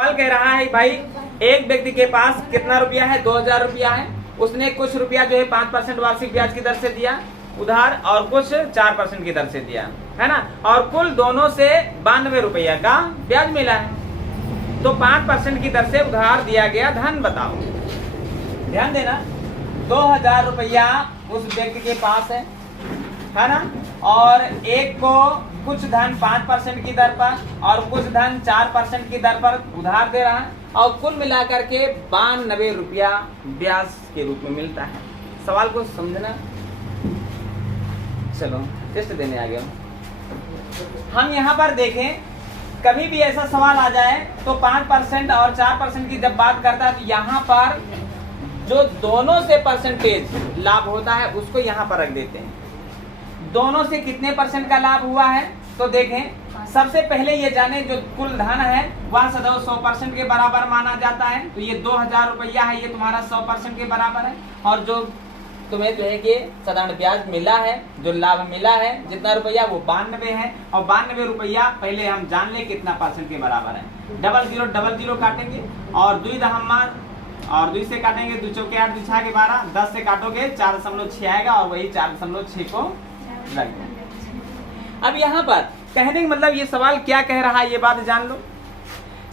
सवाल कह रहा है भाई एक व्यक्ति के पास कितना रुपया है, 2000 रुपया है। उसने कुछ रुपया जो है 5% वार्षिक ब्याज की दर से दिया उधार और कुछ 4% की दर से दिया है ना, और कुल दोनों से 92 रुपया का ब्याज मिला है। तो 5% की दर से उधार दिया गया धन बताओ। ध्यान देना, 2000 रुपया उस व्यक्ति के पास है ना, और एक को कुछ धन 5% की दर पर और कुछ धन 4% की दर पर उधार दे रहा है, और कुल मिलाकर के 92 रुपया ब्याज के रूप में मिलता है। सवाल को समझना। चलो टेस्ट देने आ गया। हम यहाँ पर देखें, कभी भी ऐसा सवाल आ जाए तो 5% और 4% की जब बात करता है तो यहाँ पर जो दोनों से परसेंटेज लाभ होता है उसको यहाँ पर रख देते हैं। दोनों से कितने परसेंट का लाभ हुआ है तो देखें, सबसे पहले ये जाने जो कुल धन है वह सदैव 100% के बराबर माना जाता है। तो ये 2000 रुपया है, ये तुम्हारा 100% के बराबर है, और जो तुम्हें जो है कि साधारण ब्याज मिला है, जो लाभ मिला है जितना रुपया वो 92 है, और 92 रुपया पहले हम जान ले कितना परसेंट के बराबर है। 0000 काटेंगे और 2 दहमान और 2 से काटेंगे, 2 चौके 8, 2 छः के 12, 10 से काटोगे 4.6 आएगा, और वही 4.6 को रख देंगे। अब यहाँ पर कहने का मतलब ये सवाल क्या कह रहा है ये बात जान लो।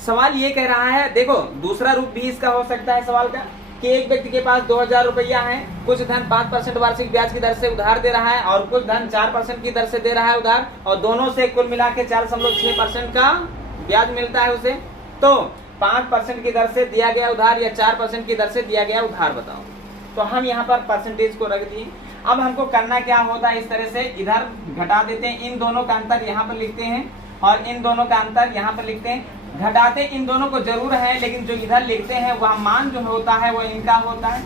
सवाल ये कह रहा है, देखो दूसरा रूप भी इसका हो सकता है सवाल का, कि एक व्यक्ति के पास 2000 रुपया है, कुछ धन 5% वार्षिक ब्याज की दर से उधार दे रहा है और कुछ धन 4% की दर से दे रहा है उधार, और दोनों से कुल मिला के 4.6% का ब्याज मिलता है उसे। तो 5% की दर से दिया गया उधार या 4% की दर से दिया गया उधार बताओ। तो हम यहाँ पर परसेंटेज को रख दिए। अब हमको करना क्या होता है, इस तरह से इधर घटा देते हैं, इन दोनों का अंतर यहाँ पर लिखते हैं और इन दोनों का अंतर यहाँ पर लिखते हैं। घटाते इन दोनों को जरूर है, लेकिन जो इधर लिखते हैं वह मान जो होता है वो इनका होता है।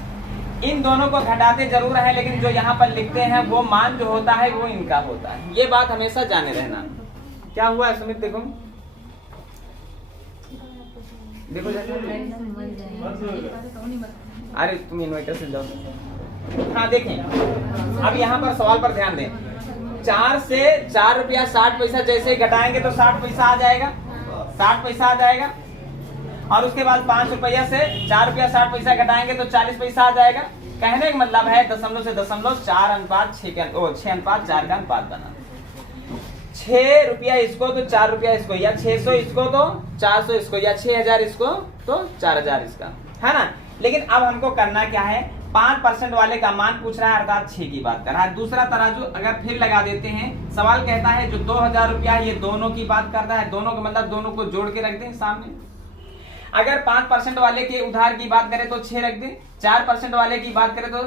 इन दोनों को घटाते जरूर है, लेकिन जो यहाँ पर लिखते हैं वो मान जो होता है वो इनका होता है। ये बात हमेशा जाने रहना। क्या हुआ है सुमित, देखो देखो अरे तुम इन्वर्टर से जाओ। हाँ देखें, अब यहाँ पर सवाल पर ध्यान दें। 4 से 4 रुपया 60 पैसा जैसे घटाएंगे तो 60 पैसा आ जाएगा, 60 पैसा आ जाएगा, और उसके बाद 5 रुपया से 4 रुपया 60 पैसा घटाएंगे तो 40 पैसा आ जाएगा। कहने का मतलब है दशमलव से दशमलव 4:6 का 6:4 का अनुपात बना। 6 रुपया इसको तो 4 रुपया इसको, या 600 इसको तो 400 इसको, या 6000 इसको तो 4000 इसका, है ना। लेकिन अब हमको करना क्या है, 5% वाले का मान पूछ रहा है, अर्थात 6 की बात कर रहा है। दूसरा तराजू अगर फिर लगा देते हैं, सवाल कहता है जो 2000 रुपया ये दोनों की बात करता है, दोनों का मतलब दोनों को जोड़ के रख दें सामने। अगर 5% वाले के उधार की बात करें तो 6 रख दें, 4% वाले की बात करें तो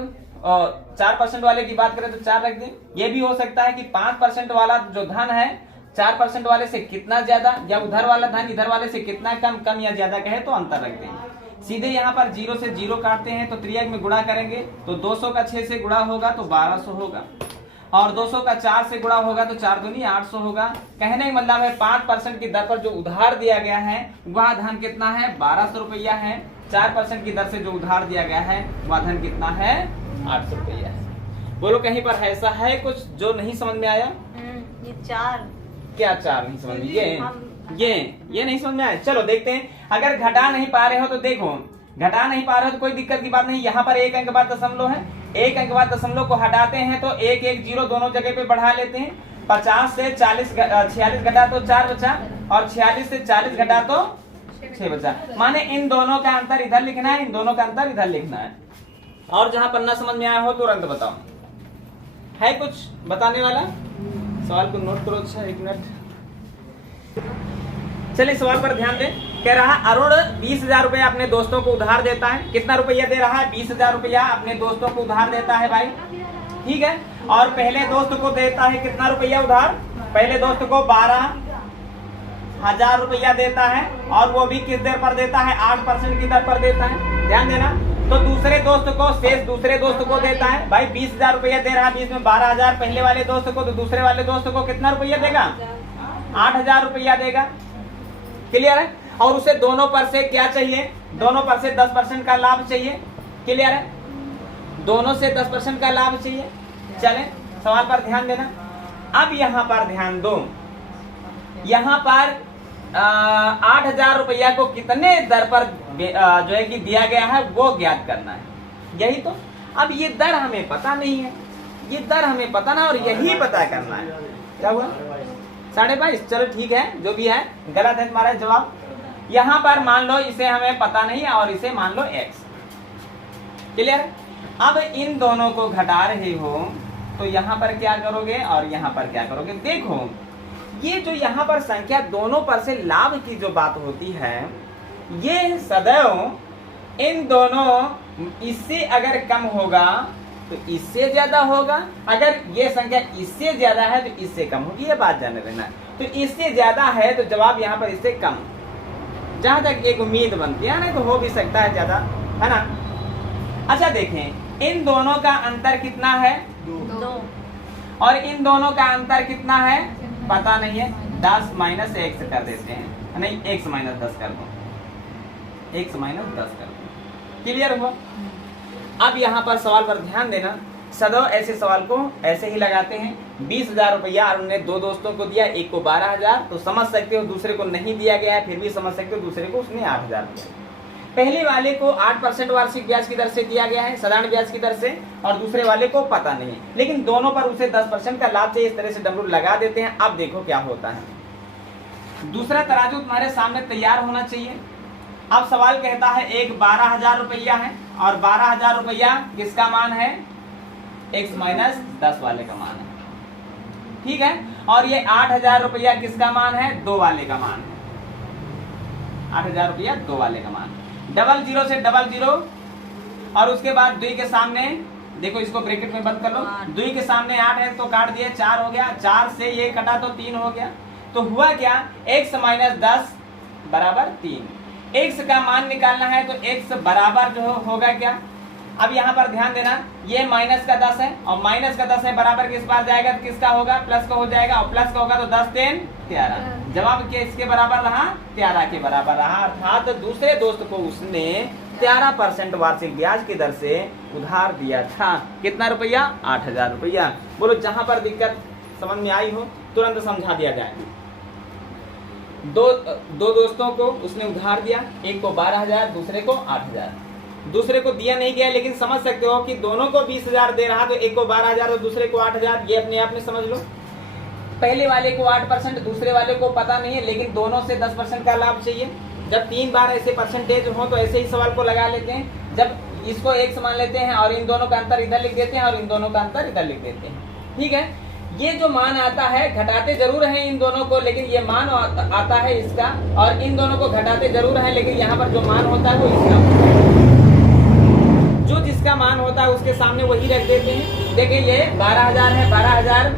4% वाले की बात करें तो 4 रख दें। ये भी हो सकता है कि 5% वाला जो धन है 4% वाले से कितना ज्यादा, या उधर वाला धन इधर वाले से कितना कम, कम या ज्यादा कहे तो अंतर रख दें। सीधे यहाँ पर 0 से 0 काटते हैं तो त्रियक में गुणा करेंगे तो 200 का 6 से गुणा होगा तो 1200 होगा, और 200 का 4 से गुणा होगा तो 4 दूनी 800 होगा। कहने का मतलब है 5% की दर पर जो उधार दिया गया है वह धन कितना है, 1200 रुपया है। 4% की दर से जो उधार दिया गया है वह धन कितना है, 800 रुपया है। बोलो कहीं पर ऐसा है कुछ जो नहीं समझ में आया? ये 4 क्या 4 नहीं समझ में? ये नहीं समझ में आया। चलो देखते हैं। अगर घटा नहीं पा रहे हो तो देखो, घटा नहीं पा रहे हो तो कोई दिक्कत की बात नहीं। यहाँ पर 1 अंक बाद दशमलव है, 1 अंक बाद दशमलव को हटाते हैं तो 1 1 0 दोनों जगह पे बढ़ा लेते हैं। 50 से 46 घटा तो 4 बचा, और 46 से 40 घटा तो 6 बचा। माने इन दोनों का अंतर इधर लिखना है, इन दोनों का अंतर इधर लिखना है। और जहां पर ना समझ में आया हो तुरंत बताओ। है कुछ बताने वाला? सवाल को नोट करो। अच्छा 1 मिनट, चलिए सवाल पर ध्यान दें। कह रहा अरुण 20,000 रुपया अपने दोस्तों को उधार देता है। कितना रुपया दे रहा है? 20,000 रुपया अपने दोस्तों को उधार देता है भाई, ठीक है। और पहले दोस्त को देता है कितना रुपया उधार? पहले दोस्त को 12,000 रुपया देता है, और वो भी किस दर पर देता है? 8% की दर पर देता है, ध्यान देना। तो दूसरे दोस्त को शेष दूसरे दोस्त को देता है भाई 20,000 रुपया दे रहा है, 20 में 12,000 पहले वाले दोस्त को, तो दूसरे वाले दोस्त को कितना रुपया देगा? 8,000 रुपया देगा। क्लियर है। और उसे दोनों पर से क्या चाहिए? दोनों पर से 10% का लाभ चाहिए। क्लियर है, दोनों से 10% का लाभ चाहिए। चलें सवाल पर ध्यान देना। अब यहाँ पर ध्यान दो, यहाँ पर 8,000 रुपया को कितने दर पर जो है कि दिया गया है वो ज्ञात करना है, यही तो। अब ये दर हमें पता नहीं है, ये दर हमें पता ना, और यही पता करना है। क्या हुआ? 22.5। चलो ठीक है, जो भी है गलत है तुम्हारा जवाब। यहाँ पर मान लो इसे हमें पता नहीं है और इसे मान लो x। क्लियर? अब इन दोनों को घटा रहे हो तो यहाँ पर क्या करोगे और यहाँ पर क्या करोगे? देखो ये जो यहाँ पर संख्या दोनों पर से लाभ की जो बात होती है, ये सदैव इन दोनों इससे अगर कम होगा तो इससे ज्यादा होगा, अगर ये संख्या इससे ज्यादा है तो इससे कम होगी, ये बात जाने लेना। तो इससे ज्यादा है तो जवाब यहाँ पर इससे कम, जहां तक एक उम्मीद बनती है, नहीं तो हो भी सकता है ज्यादा, है ना। अच्छा देखें, इन दोनों का अंतर कितना है? 2। और इन दोनों का अंतर कितना है? पता नहीं है। 10 माइनस x कर देते हैं, नहीं x माइनस 10 कर दो, x माइनस 10 कर दो। क्लियर हुआ? अब यहाँ पर सवाल पर ध्यान देना, सदैव ऐसे सवाल को ऐसे ही लगाते हैं। 20,000 रुपया और उन्होंने 2 दोस्तों को दिया, एक को 12,000, तो समझ सकते हो दूसरे को नहीं दिया गया है, फिर भी समझ सकते हो दूसरे को उसने 8,000 दिया। पहले वाले को 8% वार्षिक ब्याज की दर से दिया गया है, साधारण ब्याज की दर से, और दूसरे वाले को पता नहीं है, लेकिन दोनों पर उसे 10% का लाभ चाहिए। इस तरह से डब्लू लगा देते हैं। अब देखो क्या होता है। दूसरा तराजू तुम्हारे सामने तैयार होना चाहिए। अब सवाल कहता है एक 12,000 रुपया है और 12,000 रुपया किसका मान है? x माइनस 10 वाले का मान है, ठीक है। और ये 8,000 रुपया किसका मान है? 2 वाले का मान है। 8,000 रुपया 2 वाले का मान। 00 से 00 और उसके बाद 2 के सामने देखो, इसको ब्रैकेट में बंद कर लो। 2 के सामने 8 है तो काट दिया, 4 हो गया। 4 से ये कटा तो 3 हो गया। तो हुआ क्या? x माइनस 10 बराबर 3। x का मान निकालना है तो x बराबर जो होगा क्या? अब यहाँ पर ध्यान देना, ये माइनस का 10 है और माइनस का 10 है, बराबर किस बार जाएगा तो किसका होगा? प्लस का हो जाएगा, और प्लस का होगा तो 10 3 13। जवाब किसके बराबर रहा? 13 के बराबर रहा। अर्थात दूसरे दोस्त को उसने 13% वार्षिक ब्याज की दर से उधार दिया था। कितना रुपया? 8,000 रुपया। बोलो, जहां पर दिक्कत समझ में आई हो तुरंत समझा दिया जाए। दो दोस्तों को उसने उधार दिया, एक को 12,000, दूसरे को 8,000। दूसरे को दिया नहीं गया, लेकिन समझ सकते हो कि दोनों को 20,000 दे रहा, तो एक को 12,000 और दूसरे को 8,000। ये अपने आप में समझ लो। पहले वाले को 8%, दूसरे वाले को पता नहीं है, लेकिन दोनों से 10% का लाभ चाहिए। जब 3 बार ऐसे परसेंटेज हो तो ऐसे ही सवाल को लगा लेते हैं। जब इसको x मान लेते हैं और इन दोनों का अंतर इधर लिख देते हैं और इन दोनों का अंतर इधर लिख देते हैं, ठीक है। ये जो मान आता है, घटाते जरूर हैं इन दोनों को, लेकिन ये मान आता है इसका, और इन दोनों को घटाते जरूर है, लेकिन यहाँ पर जो मान होता है वो इसका, जो जिसका मान होता है उसके सामने वही रख देते हैं। देखिए ये 12,000 है, 12,000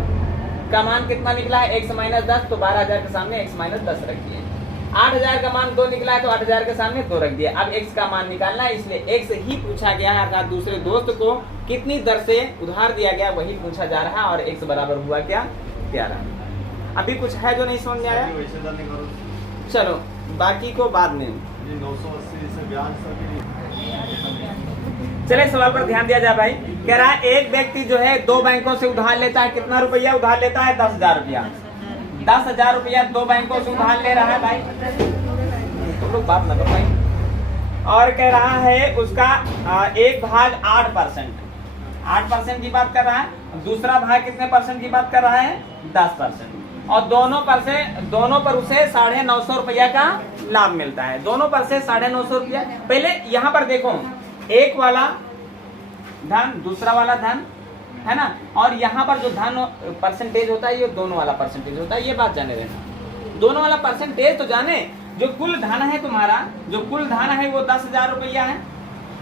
का मान कितना निकला है? x माइनस 10, तो 12,000 के सामने x माइनस 10 रख दिए। 8,000 का मान 2 निकला है तो 8,000 के सामने 2 रख दिया। अब x का मान निकालना है, इसलिए x ही पूछा गया है, अर्थात दूसरे दोस्त को कितनी दर से उधार दिया गया वही पूछा जा रहा है, और x बराबर हुआ क्या? 13। अभी कुछ है जो नहीं समझ में आया? चलो बाकी को बाद में। चले सवाल पर ध्यान दिया जाए भाई। कह रहा है एक व्यक्ति जो है 2 बैंकों से उधार लेता है। कितना रुपया उधार लेता है? 10,000 रुपया। 10,000 रुपया 2 बैंकों से उधार ले रहा है भाई, तुम लोग बात न करो भाई। और कह रहा है उसका 1 भाग 8%, 8% की बात कर रहा है। दूसरा भाग कितने परसेंट की बात कर रहा है? 10%। और दोनों पर उसे 950 रुपया का लाभ मिलता है। दोनों पर से 950 रुपया। पहले यहाँ पर देखो, एक वाला धन, दूसरा वाला धन, है ना। और यहाँ पर जो धन परसेंटेज होता है ये दोनों वाला परसेंटेज होता है, ये बात जाने रहना। दोनों वाला परसेंटेज तो जाने, जो कुल धन है तुम्हारा, जो कुल धन है वो 10,000 रुपया है,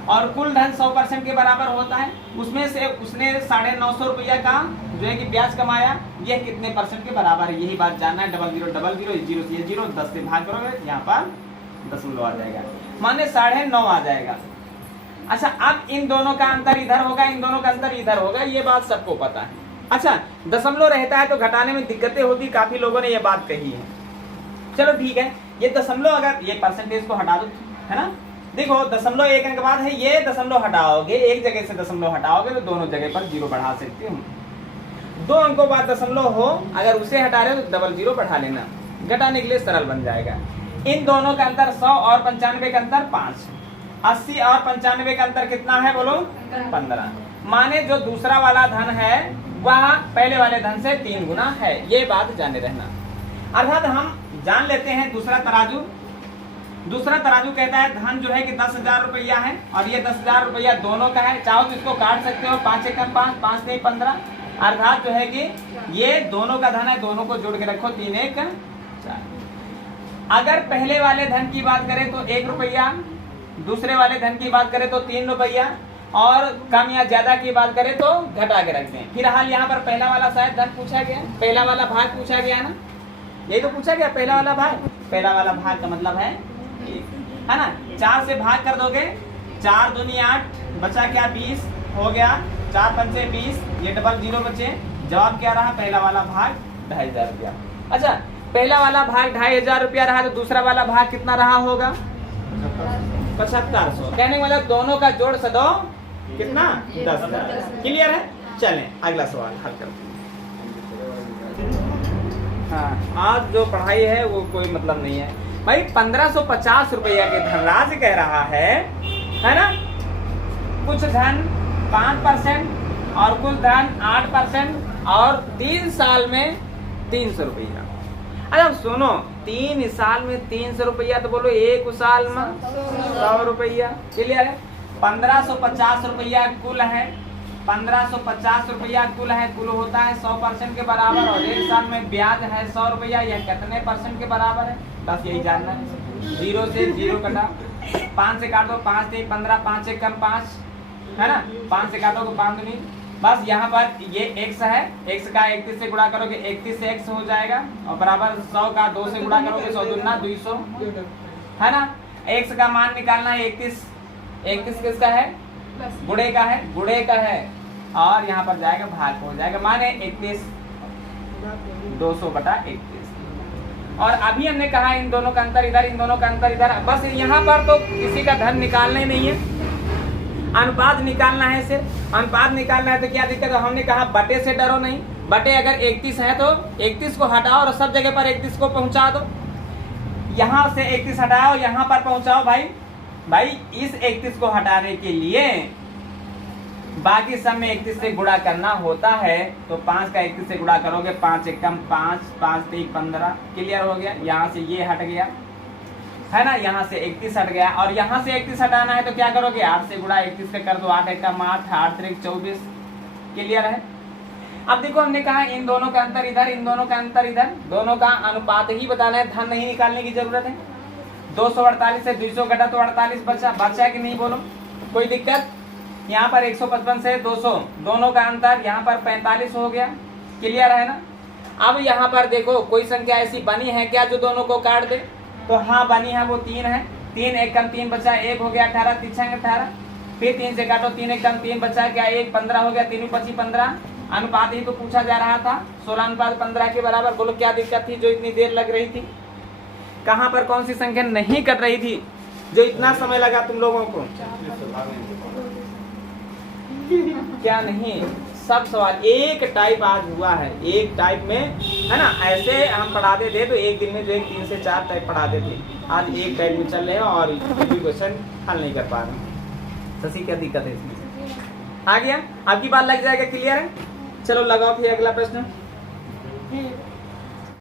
और कुल धन 100% के बराबर होता है। उसमें से उसने 950 रुपया का जो है कि ब्याज कमाया, ये कितने परसेंट के बराबर है, यही बात जानना है। 0000 0 से 0 10 से भाग करोगे, यहाँ पर दशमलव आ जाएगा, माने 9.5 आ जाएगा। अच्छा, अब इन दोनों का अंतर इधर होगा, इन दोनों का अंतर इधर होगा, ये बात सबको पता है। अच्छा, दशमलव रहता है तो घटाने में दिक्कतें होती, काफी लोगों ने ये बात कही है। चलो ठीक है, ये दशमलव, अगर ये परसेंटेज को हटा दो, है ना। देखो, दशमलव 1 अंक बाद है, ये दशमलव हटाओगे, एक जगह से दशमलव हटाओगे तो दोनों जगह पर 0 बढ़ा सकते हो। 2 अंकों बाद दशमलव हो, अगर उसे हटा रहे हो तो 00 बढ़ा लेना। घटाने के लिए सरल बन जाएगा। इन दोनों का अंतर 100 और 95 का अंतर 5, 80 और 95 का अंतर कितना है बोलो 15। माने जो दूसरा वाला धन है वह पहले वाले धन से 3 गुना है, ये बात जाने रहना। अर्थात हम जान लेते हैं दूसरा तराजू। दूसरा तराजू कहता है धन जो है कि 10,000 रुपया है और ये 10,000 रुपया दोनों का है। चाहो तो इसको काट सकते हो, 5 एकम 5, 5 नहीं 15। अर्थात जो है कि ये दोनों का धन है, दोनों को जोड़ के रखो 3 1 4। अगर पहले वाले धन की बात करें तो 1 रुपया, दूसरे वाले धन की बात करें तो 3 रुपया, और कम या ज्यादा की बात करें तो घटा के रखते हैं। फिलहाल यहाँ पर पहला वाला शायद धन पूछा गया, पहला वाला भाग पूछा गया ना, यही तो पूछा गया पहला वाला भाग। पहला वाला भाग का मतलब है ना, 4 से भाग कर दोगे, 4 दूनी 8, बचा क्या 20 हो गया, 4 पंचे 20, ये डबल 0 बचे। जवाब क्या रहा, पहला वाला भाग 2,500 रुपया। अच्छा, पहला वाला भाग 2,500 रुपया रहा तो दूसरा वाला भाग कितना रहा होगा 7500। कहने वाला दोनों का जोड़ सदो कितना 10,000। क्लियर है? चलें अगला सवाल हल करते हैं। हाँ, आज जो पढ़ाई है वो कोई मतलब नहीं है भाई। 1550 रुपया के धनराशि कह रहा है ना। कुछ धन 5% और कुछ धन 8% और 3 साल में 300 रुपया। अच्छा सुनो, 3 साल में 300 रुपया तो बोलो 1 साल में 100 रुपया। क्लियर है? 1550 रुपया कुल है, 1550 रुपया कुल है, कुल होता है 100% के बराबर, और 1 साल में ब्याज है 100 रुपया। यह कितने % के बराबर है, बस यही जानना है। 0 से 0 कटा, 5 से काटो, 5 से 15, 5 से कम 5 है ना, 5 से काटो तो 5 दूनी, बस यहाँ पर ये x है, x का 31 से गुणा करोगे 31 से x हो जाएगा, और बराबर 100 का 2 से गुणा करोगे 100 दूना 200 है ना। x का मान निकालना है 31, 31 किसका है, गुणे का है, गुणे का है, और यहाँ पर जाएगा भाग हो जाएगा, माने 31 200/31। और अभी हमने कहा इन दोनों का अंतर इधर, इन दोनों का अंतर इधर। बस यहाँ पर तो किसी का धन निकालना ही नहीं है, अनुपात निकालना है। सिर्फ अनुपात निकालना है तो क्या दिक्कत है, हमने कहा बटे से डरो नहीं। बटे अगर 31 है तो 31 को हटाओ और सब जगह पर 31 को पहुंचा दो। यहाँ से 31 हटाओ, यहाँ पर पहुंचाओ। भाई इस 31 को हटाने के लिए बाकी सब में 31 से गुणा करना होता है, तो 5 का 31 से गुणा करोगे 5 एकम 5, 5 3 15। क्लियर हो गया? यहाँ से ये हट गया है ना, यहाँ से 31 हट गया, और यहाँ से 31 हटाना है तो क्या करोगे 8 से गुणा 31 से कर दो, 8 एकम 8, 8 3 24। क्लियर है? अब देखो हमने कहा इन दोनों का अंतर इधर, इन दोनों का अंतर इधर, दोनों का अनुपात ही बताना है, धन नहीं निकालने की जरूरत है। 248 से 200 घटा तो 48 बचा कि नहीं बोलो, कोई दिक्कत? यहाँ पर 155 से 200, दोनों का अंतर यहाँ पर 45 हो गया। क्लियर है ना? अब यहाँ पर देखो कोई संख्या ऐसी बनी है क्या जो दोनों को काट दे, तो हाँ बनी है, वो 3 है। 3 एकम 3 बचा, 1 हो गया 18, 3 18, फिर 3 से काटो, 3 एकम 3 बचा क्या, 1 15 हो गया, 3 25 15। अनुपात ही तो पूछा जा रहा था, 16:15 के बराबर। बोलो क्या दिक्कत थी जो इतनी देर लग रही थी? कहाँ पर कौन सी संख्या नहीं कट रही थी जो इतना समय लगा तुम लोगों को? क्या नहीं, सब सवाल एक टाइप आज हुआ है, एक टाइप में है ना। ऐसे हम पढ़ाते थे तो एक दिन में जो है 3 से 4 टाइप पढ़ाते थे, आज एक टाइप में चल रहे हैं और भी क्वेश्चन हल नहीं कर पा रहे। शशि क्या दिक्कत है इसमें? आ गया? आपकी बात लग जाएगा। क्लियर है? चलो लगाओ फिर अगला प्रश्न।